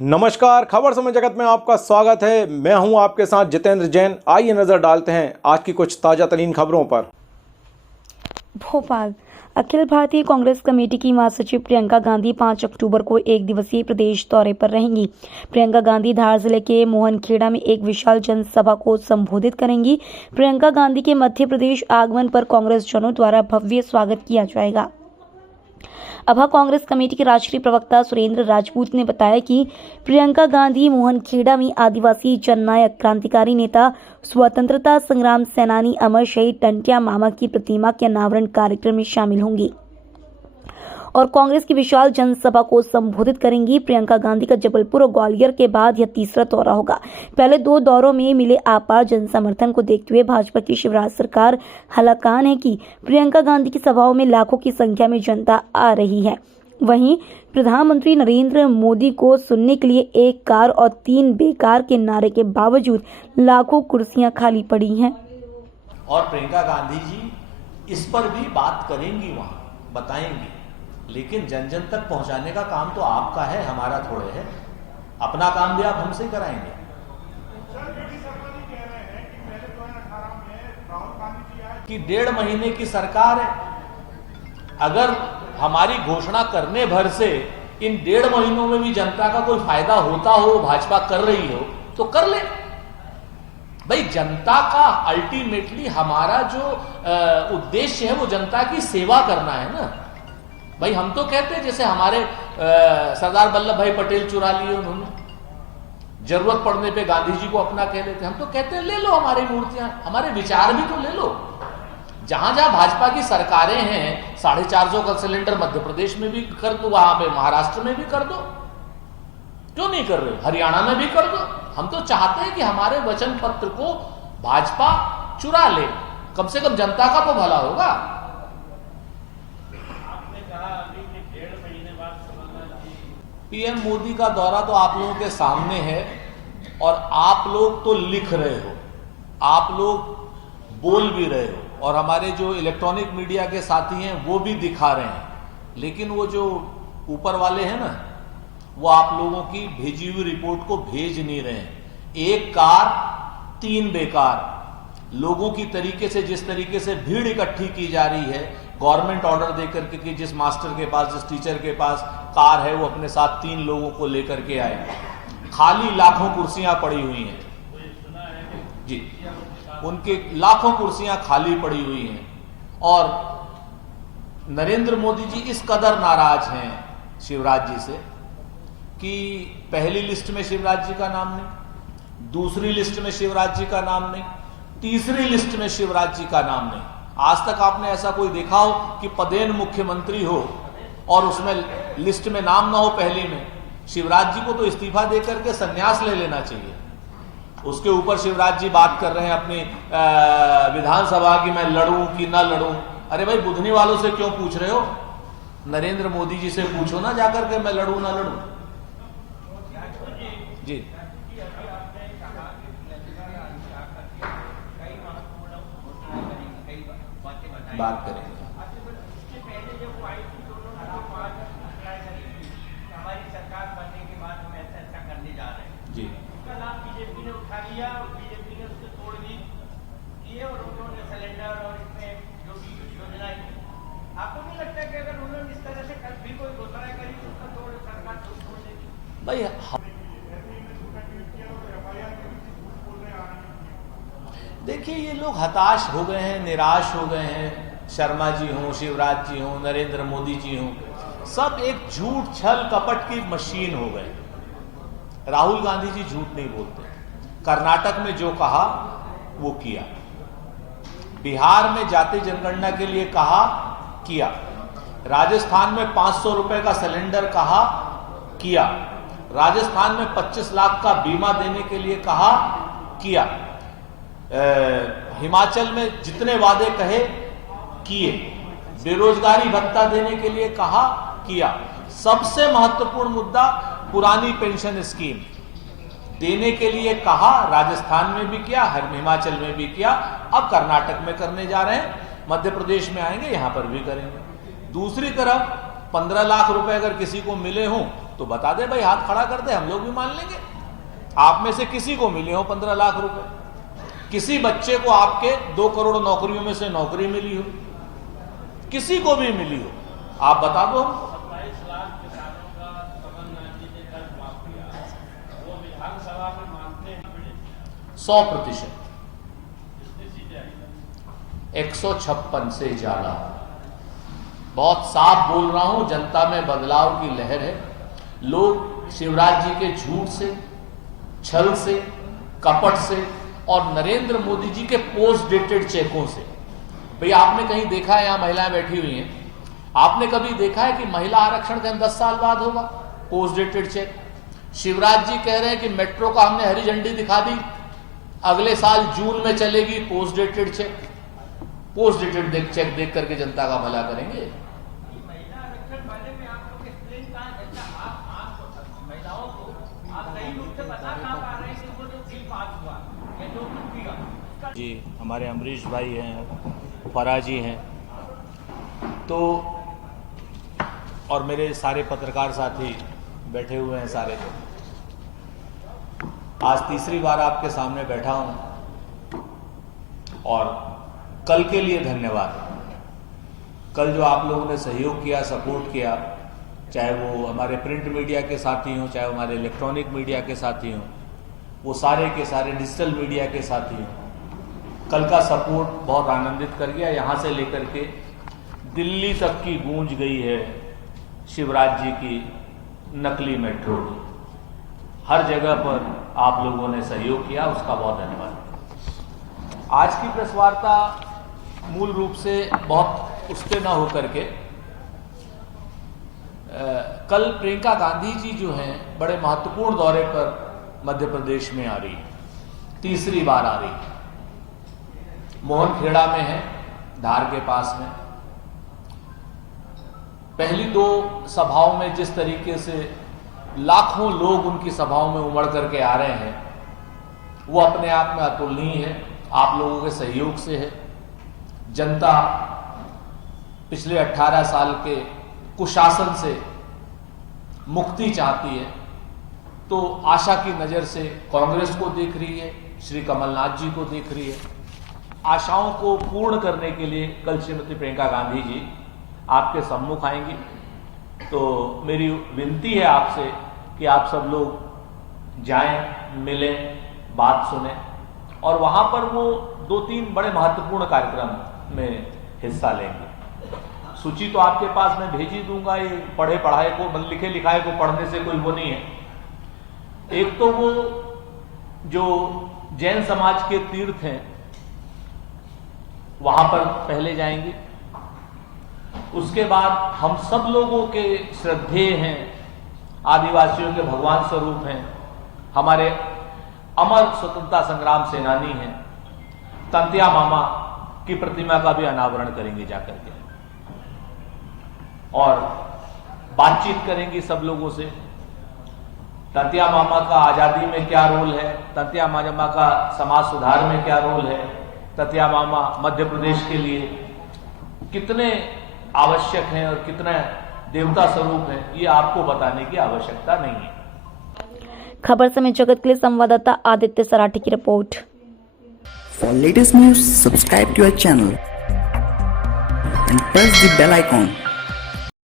नमस्कार, खबर समय जगत में आपका स्वागत है। मैं हूं आपके साथ जितेंद्र जैन। आइए नजर डालते हैं आज की कुछ ताजा तरीन खबरों पर। भोपाल अखिल भारतीय कांग्रेस कमेटी की महासचिव प्रियंका गांधी 5 अक्टूबर को एक दिवसीय प्रदेश दौरे पर रहेंगी। प्रियंका गांधी धार जिले के मोहनखेड़ा में एक विशाल जनसभा को संबोधित करेंगी। प्रियंका गांधी के मध्य प्रदेश आगमन पर कांग्रेस जनों द्वारा भव्य स्वागत किया जाएगा। अभा कांग्रेस कमेटी के राष्ट्रीय प्रवक्ता सुरेंद्र राजपूत ने बताया कि प्रियंका गांधी मोहनखेड़ा में आदिवासी जननायक, क्रांतिकारी नेता, स्वतंत्रता संग्राम सेनानी अमर शहीद टंटिया मामा की प्रतिमा के अनावरण कार्यक्रम में शामिल होंगी और कांग्रेस की विशाल जनसभा को संबोधित करेंगी। प्रियंका गांधी का जबलपुर और ग्वालियर के बाद यह तीसरा दौरा होगा। पहले दो दौरों में मिले आपार जन समर्थन को देखते हुए भाजपा की शिवराज सरकार हलाकान है कि प्रियंका गांधी की सभाओं में लाखों की संख्या में जनता आ रही है। वहीं प्रधानमंत्री नरेंद्र मोदी को सुनने के लिए एक कार और 3 बेकार के नारे के बावजूद लाखों कुर्सियां खाली पड़ी हैं। और प्रियंका गांधी जी इस पर भी बात करेंगी, वहां बताएंगी, लेकिन जन जन तक पहुंचाने का काम तो आपका है, हमारा थोड़े है। अपना काम भी आप हमसे ही कराएंगे। कि 1.5 महीने की सरकार है, अगर हमारी घोषणा करने भर से इन 1.5 महीनों में भी जनता का कोई फायदा होता हो, भाजपा कर रही हो तो कर ले भाई। जनता का अल्टीमेटली हमारा जो उद्देश्य है वो जनता की सेवा करना है ना भाई। हम तो कहते हैं जैसे हमारे सरदार वल्लभ भाई पटेल चुरा लिए उन्होंने, जरूरत पड़ने पे गांधी जी को अपना कह लेते। हम तो कहते हैं ले लो हमारी मूर्तियां, हमारे विचार भी तो ले लो। जहां जहां भाजपा की सरकारें हैं, 450 का सिलेंडर मध्य प्रदेश में भी कर दो, वहां पे महाराष्ट्र में भी कर दो, क्यों नहीं कर रहे? हरियाणा में भी कर दो। हम तो चाहते हैं कि हमारे वचन पत्र को भाजपा चुरा ले, कम से कम जनता का तो भला होगा। पीएम मोदी का दौरा तो आप लोगों के सामने है और आप लोग तो लिख रहे हो, आप लोग बोल भी रहे हो और हमारे जो इलेक्ट्रॉनिक मीडिया के साथी हैं वो भी दिखा रहे हैं, लेकिन वो जो ऊपर वाले हैं ना, वो आप लोगों की भेजी हुई रिपोर्ट को भेज नहीं रहे हैं। एक कार 3 बेकार, लोगों की तरीके से, जिस तरीके से भीड़ इकट्ठी की जा रही है, गवर्नमेंट ऑर्डर देकर के कि जिस मास्टर के पास, जिस टीचर के पास कार है वो अपने साथ 3 लोगों को लेकर के आए। खाली लाखों कुर्सियां पड़ी हुई हैं जी, उनके लाखों कुर्सियां खाली पड़ी हुई हैं। और नरेंद्र मोदी जी इस कदर नाराज हैं शिवराज जी से कि पहली लिस्ट में शिवराज जी का नाम नहीं, दूसरी लिस्ट में शिवराज जी का नाम नहीं, तीसरी लिस्ट में शिवराज जी का नाम नहीं। आज तक आपने ऐसा कोई देखा हो कि पदेन मुख्यमंत्री हो और उसमें लिस्ट में नाम ना हो पहली में? शिवराज जी को तो इस्तीफा देकर के संन्यास ले लेना चाहिए। उसके ऊपर शिवराज जी बात कर रहे हैं अपनी विधानसभा की, मैं लड़ूं कि ना लड़ूं। अरे भाई, बुधनी वालों से क्यों पूछ रहे हो? नरेंद्र मोदी जी से पूछो ना जाकर के मैं लड़ूं ना लड़ूं। जी बात करेंगे। जी बीजेपी ने उठा लिया और बीजेपी ने उसको तोड़ भी किए और उन्होंने सिलेंडर और इसमें जो भी योजनाएं की। आपको नहीं लगता कि अगर उन्होंने इस तरह से कल भी कोई घोषणा करी तो उसका तोड़ सरकार छोड़ देगी? भाई देखिए, ये लोग हताश हो गए हैं, निराश हो गए हैं। शर्मा जी हों, शिवराज जी हों, नरेंद्र मोदी जी हों, सब एक झूठ छल कपट की मशीन हो गए। राहुल गांधी जी झूठ नहीं बोलते। कर्नाटक में जो कहा वो किया, बिहार में जाति जनगणना के लिए कहा, किया, राजस्थान में 500 रुपए का सिलेंडर कहा, किया, राजस्थान में 25 लाख का बीमा देने के लिए कहा, किया, हिमाचल में जितने वादे कहे किए, बेरोजगारी भत्ता देने के लिए कहा, किया। सबसे महत्वपूर्ण मुद्दा पुरानी पेंशन स्कीम देने के लिए कहा, राजस्थान में भी किया, हिमाचल में भी किया, अब कर्नाटक में करने जा रहे हैं, मध्य प्रदेश में आएंगे, यहां पर भी करेंगे। दूसरी तरफ 15 लाख रुपए अगर किसी को मिले हों तो बता दे भाई, हाथ खड़ा कर दे, हम लोग भी मान लेंगे। आप में से किसी को मिले हो 15 लाख रुपए, किसी बच्चे को आपके 2 करोड़ नौकरियों में से नौकरी मिली हो, किसी को भी मिली हो, आप बता दो हमको। 27 लाख किसानों का कमलनाथ जी ने कर्ज माफ किया, वो विधानसभा में मानते हैं 100%, कितनी सीटें आई? 156 से ज्यादा। बहुत साफ बोल रहा हूं, जनता में बदलाव की लहर है। लोग शिवराज जी के झूठ से, छल से, कपट से और नरेंद्र मोदी जी के पोस्ट डेटेड चेकों से। भैया आपने कहीं देखा है, यहां महिलाएं बैठी हुई हैं, आपने कभी देखा है कि महिला आरक्षण कहीं 10 साल बाद होगा? Post dated cheque. Shivraj ji कह रहे हैं कि मेट्रो का हमने हरी झंडी दिखा दी, अगले साल जून में चलेगी, post dated check. Post dated check देख करके जनता का भला करेंगे? महिला आरक्षण वाले में आप लोग एक्सप्लेन कहाँ करता, आप महिलाओं को आप सही रूप से बता कहाँ पा रहे हैं कि वो जो बिल पास हुआ या जो कुछ भी हुआ? जी, हमारे अमरीश भाई हैं, फराजी हैं, तो और मेरे सारे पत्रकार साथी बैठे हुए हैं सारे। आज तीसरी बार आपके सामने बैठा हूं और कल के लिए धन्यवाद। कल जो आप लोगों ने सहयोग किया, सपोर्ट किया, चाहे वो हमारे प्रिंट मीडिया के साथी हों, चाहे हमारे इलेक्ट्रॉनिक मीडिया के साथी हों, वो सारे के सारे डिजिटल मीडिया के साथी हों, कल का सपोर्ट बहुत आनंदित कर गया। यहाँ से लेकर के दिल्ली तक की गूंज गई है शिवराज जी की नकली मेट्रो की। हर जगह पर आप लोगों ने सहयोग किया, उसका बहुत धन्यवाद। आज की प्रेस वार्ता मूल रूप से बहुत उससे ना होकर के कल प्रियंका गांधी जी जो हैं बड़े महत्वपूर्ण दौरे पर मध्य प्रदेश में आ रही है, तीसरी बार आ रही है। मोहनखेड़ा में है, धार के पास में। पहली 2 सभाओं में जिस तरीके से लाखों लोग उनकी सभाओं में उमड़ करके आ रहे हैं, वो अपने आप में अतुलनीय है। आप लोगों के सहयोग से है। जनता पिछले 18 साल के कुशासन से मुक्ति चाहती है, तो आशा की नजर से कांग्रेस को देख रही है, श्री कमलनाथ जी को देख रही है। आशाओं को पूर्ण करने के लिए कल श्रीमती प्रियंका गांधी जी आपके सम्मुख आएंगी। तो मेरी विनती है आपसे कि आप सब लोग जाएं, मिलें, बात सुनें और वहां पर वो 2-3 बड़े महत्वपूर्ण कार्यक्रम में हिस्सा लेंगे। सूची तो आपके पास मैं भेज ही दूंगा। ये पढ़े पढ़ाए को, लिखे लिखाए को पढ़ने से कोई वो नहीं है। एक तो वो जो जैन समाज के तीर्थ हैं वहां पर पहले जाएंगे। उसके बाद हम सब लोगों के श्रद्धेय हैं, आदिवासियों के भगवान स्वरूप हैं, हमारे अमर स्वतंत्रता संग्राम सेनानी हैं, तंतिया मामा की प्रतिमा का भी अनावरण करेंगे जाकर के और बातचीत करेंगी सब लोगों से। तंतिया मामा का आजादी में क्या रोल है, तंतिया मामा का समाज सुधार में क्या रोल है, तंतिया मामा मध्य प्रदेश के लिए कितने आवश्यक हैं और कितने देवता स्वरूप हैं, ये आपको बताने की आवश्यकता नहीं है। खबर समय जगत के लिए संवाददाता आदित्य सराठी की report. For latest news, subscribe to our channel and press the bell icon.